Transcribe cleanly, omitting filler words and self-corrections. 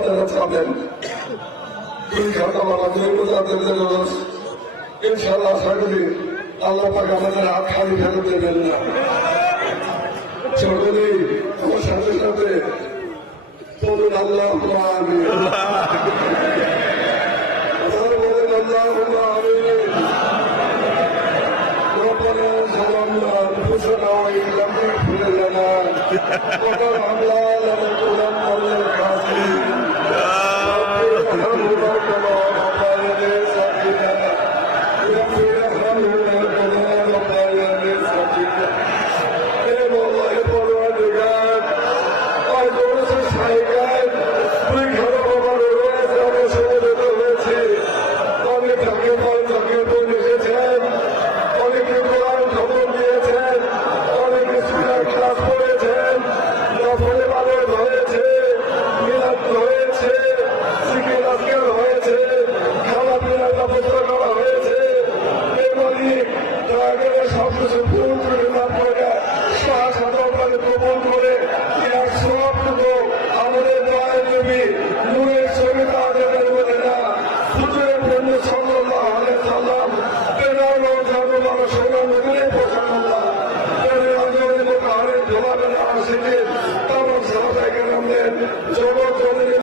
আপনারা পাবেন। দুই ঘন্টা বাবা দুই বোঝাতে ইনশাল্লাহ সকলে আল্লাহ পাক আমাদের হাত খালি ফেরত দেবেন না। সকলেই আমার সাথে সাথে বলুন আল্লাহ আমিন। বলেন আল্লাহ আমিন। ربنا ظلمنا أنفسنا وإن لم تغفر لنا وترحمنا